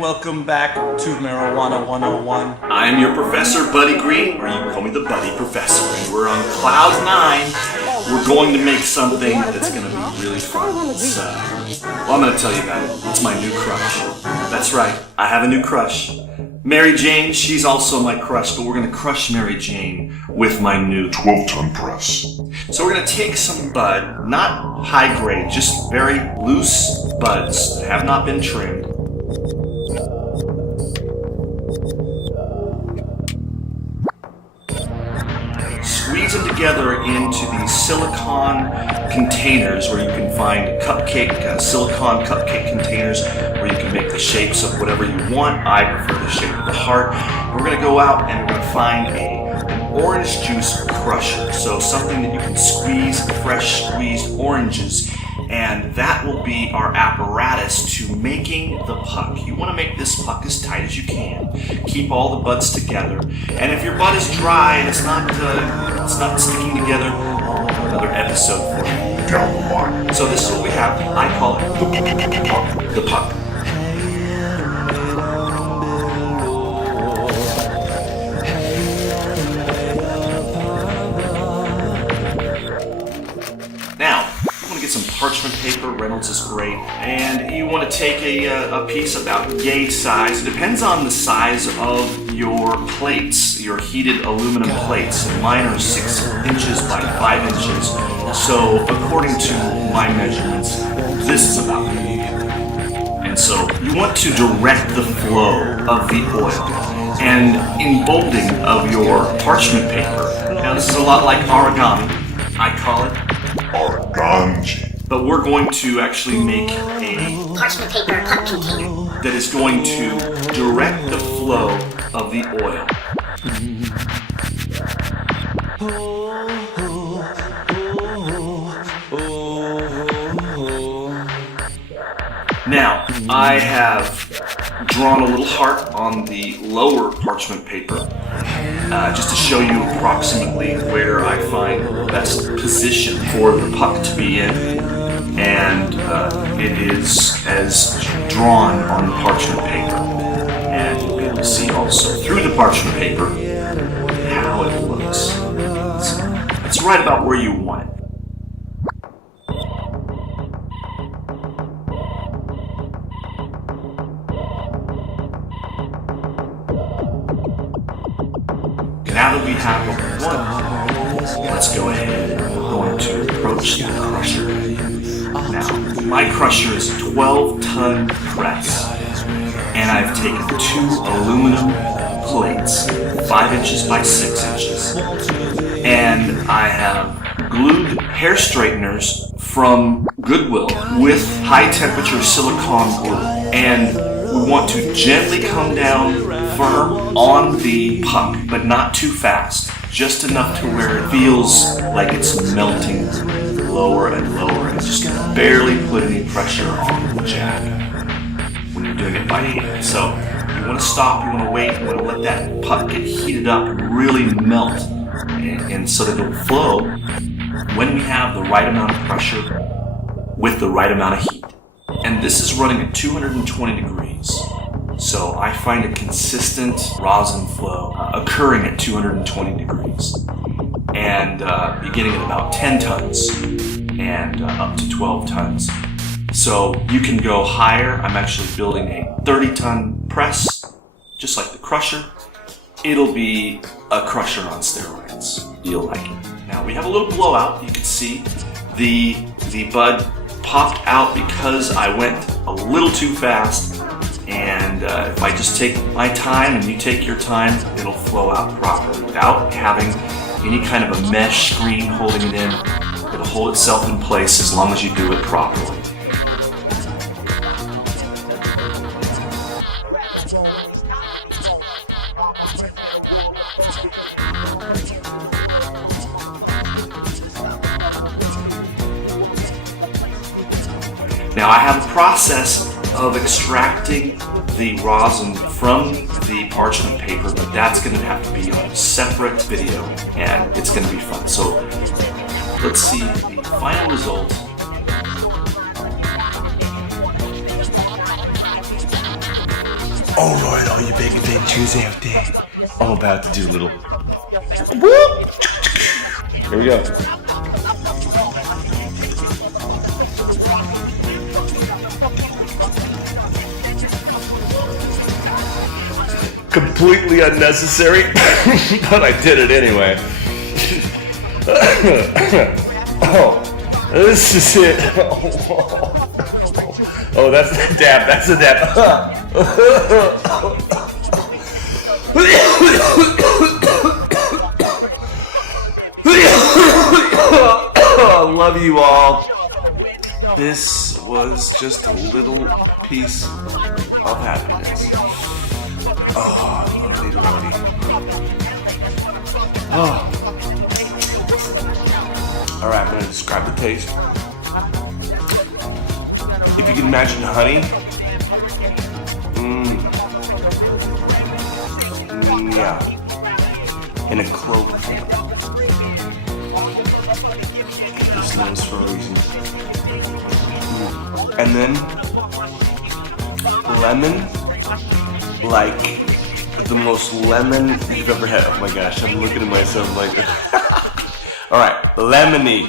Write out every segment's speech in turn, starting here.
welcome back to Marijuana 101. I'm your Professor Buddy Green, or you can call me the Buddy Professor, and we're on cloud 9. We're going to make something that's going to be really fun. Well, I'm going to tell you about it. It's my new crush. That's right, I have a new crush. Mary Jane, she's also my crush, but we're going to crush Mary Jane with my new 12-ton press. So we're going to take some bud, not high grade, just very loose buds that have not been trimmed. Squeeze them together into these silicone containers where you can find silicone cupcake containers where you can make the shapes of whatever you want. I prefer the shape of the heart. We're going to go out and we're going to find an orange juice crusher. So something that you can squeeze fresh squeezed oranges, and that will be our apparatus to making the puck. You want to make this puck as tight as you can. Keep all the buds together. And if your bud is dry and it's not sticking together, another episode for you down the line. So this is what we have. I call it the puck. Now, some parchment paper. Reynolds is great, and you want to take a piece about yay size. It depends on the size of your plates, your heated aluminum plates. Mine are 6 inches by 5 inches, so according to my measurements, this is about medium. And so you want to direct the flow of the oil and embolding of your parchment paper. Now this is a lot like origami. I call it origami. But we're going to actually make a parchment paper puck container that is going to direct the flow of the oil. Now, I have drawn a little heart on the lower parchment paper, just to show you approximately where I find the best position for the puck to be in. And it is as drawn on the parchment paper. And you'll be able to see also through the parchment paper how it looks. It's right about where you want it. Now that we have what we want, let's go ahead and we're going to approach the crusher. Now, my crusher is a 12-ton press, and I've taken 2 aluminum plates, 5 inches by 6 inches, and I have glued hair straighteners from Goodwill with high-temperature silicone glue, and we want to gently come down firm on the puck, but not too fast, just enough to where it feels like it's melting lower and lower, and just barely put any pressure on the jab when you're doing it by hand. So you want to stop, you want to wait, you want to let that puck get heated up and really melt, and so that it'll flow when we have the right amount of pressure with the right amount of heat. And this is running at 220 degrees. So I find a consistent rosin flow occurring at 220 degrees. And beginning at about 10 tons and up to 12 tons. So you can go higher. I'm actually building a 30-ton press, just like the crusher. It'll be a crusher on steroids. You'll like it. Now we have a little blowout. You can see the bud popped out because I went a little too fast. And if I just take my time and you take your time, it'll flow out properly without having any kind of a mesh screen holding it in. It'll hold itself in place as long as you do it properly. Now I have a process of extracting the rosin from the parchment paper, but that's going to have to be on a separate video, and it's going to be fun. So let's see the final result. Alright, all you big adventures out there. I'm about to do a little whoop. Here we go. Completely unnecessary, but I did it anyway. Oh, this is it. Oh, that's the dab. That's the dab. I love you all. This was just a little piece of happiness. Oh, lordy, lordy. Oh. Alright, I'm going to describe the taste. If you can imagine honey, yeah, in a clover form. Get this nose for a reason. And then lemon, like the most lemon you've ever had. Oh my gosh, I'm looking at myself like. Alright, lemony.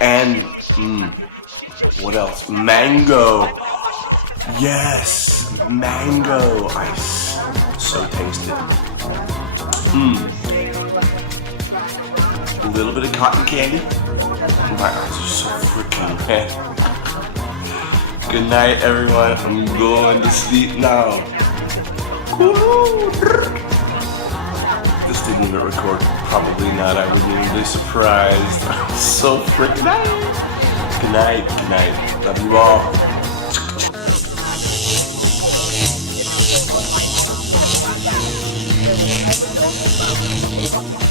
And what else? Mango. Yes, mango ice. So tasty. A little bit of cotton candy. My eyes are so freaking red. Good night, everyone. I'm going to sleep now. This didn't even record. Probably not. I wouldn't even be surprised. I'm so freaking out. Good night. Good night. Love you all. Thank you.